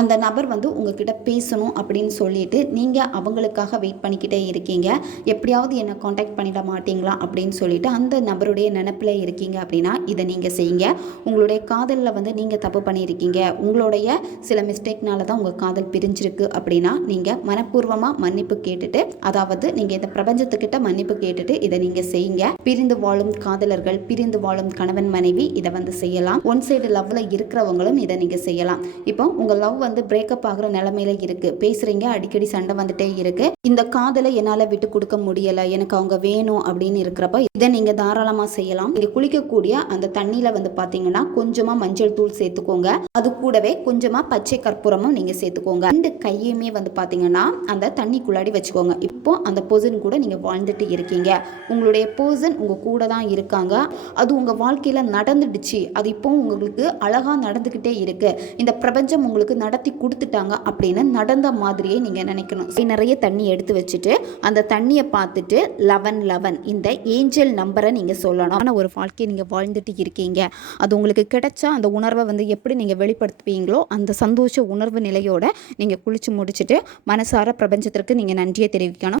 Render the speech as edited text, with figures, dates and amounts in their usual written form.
அந்த நபர் வந்து உங்ககிட்ட பேசணும் அப்படின்னு சொல்லிட்டு நீங்கள் அவங்களுக்காக வெயிட் பண்ணிக்கிட்டே இருக்கீங்க. எப்படியாவது என்னை காண்டாக்ட் பண்ணிட மாட்டீங்களா அப்படின்னு சொல்லிட்டு அந்த நபருடைய நினப்பில் இருக்கீங்க அப்படின்னா இதை நீங்கள் செய்யுங்க. உங்களுடைய காதலில் வந்து நீங்கள் தப்பு பண்ணியிருக்கீங்க, உங்களுடைய சில மிஸ்டேக்னால தான் உங்கள் காதல் பிரிஞ்சிருக்கு அப்படின்னா நீங்கள் மனப்பூர்வமாக மன்னிப்பு கேட்டுட்டு, அதாவது நீங்கள் இந்த பிரபஞ்சத்துக்கிட்ட மன்னிப்பு கேட்டுட்டு இதை நீங்கள் செய்யுங்க. பிரிந்து வாழும் காதலர்கள், பிரிந்து வாழும் கணவன் மனைவி இதை வந்து செய்யலாம். ஒன் சைடு லவ்வில் இருக்கிறவங்களும் இதை நீங்கள் செய்யலாம். இப்போ உங்கள் லவ் வந்து பிரேக்கப் ஆகிற நிலைமையில இருக்குது, பேசுகிறீங்க, அடிக்கடி சண்டை வந்துட்டே இருக்குது, இந்த காதலை என்னால் விட்டு கொடுக்க முடியலை, எனக்கு அவங்க வேணும் அப்படின்னு இருக்கிறப்ப இதை நீங்கள் தாராளமாக செய்யலாம். நீங்கள் குளிக்கக்கூடிய அந்த தண்ணியில் வந்து பார்த்தீங்கன்னா கொஞ்சமாக மஞ்சள் தூள் சேர்த்துக்கோங்க. அது கூடவே கொஞ்சமாக பச்சை கற்பூரமும் நீங்கள் சேர்த்துக்கோங்க. 2 கையுமே வந்து பார்த்தீங்கன்னா அந்த தண்ணிக்குள்ளாடி வச்சுக்கோங்க. இப்போ அந்த பர்சன் கூட நீங்கள் வாழ்ந்துட்டு இருக்கீங்க, உங்களுடைய பர்சன் உங்கள் கூட தான் இருக்காங்க, அது உங்கள் வாழ்க்கையில் நடந்துடுச்சு, அது இப்போ உங்களுக்கு அழகாக நடந்துக்கிட்டே இருக்கு, இந்த பிரபஞ்சம் உங்களுக்கு நடத்தி கொடுத்துட்டாங்க அப்படின்னு நடந்த மாதிரியே நீங்கள் நினைக்கணும். நிறைய தண்ணி எடுத்து வச்சுட்டு அந்த தண்ணியை பார்த்துட்டு 1111 இந்த ஏஞ்சல் நம்பரை நீங்கள் சொல்லணும். ஆனால் ஒரு வாழ்க்கையை நீங்கள் வாழ்ந்துட்டு இருக்கீங்க, அது உங்களுக்கு கிடைச்சா அந்த உணர்வை வந்து எப்படி நீங்கள் வெளிப்படுத்துவீங்களோ அந்த சந்தோஷ உணர்வு நிலையோட நீங்கள் குளிச்சு முடிச்சுட்டு மனசார பிரபஞ்சத்திற்கு நீங்கள் நன்றியை தெரிவிக்கணும்.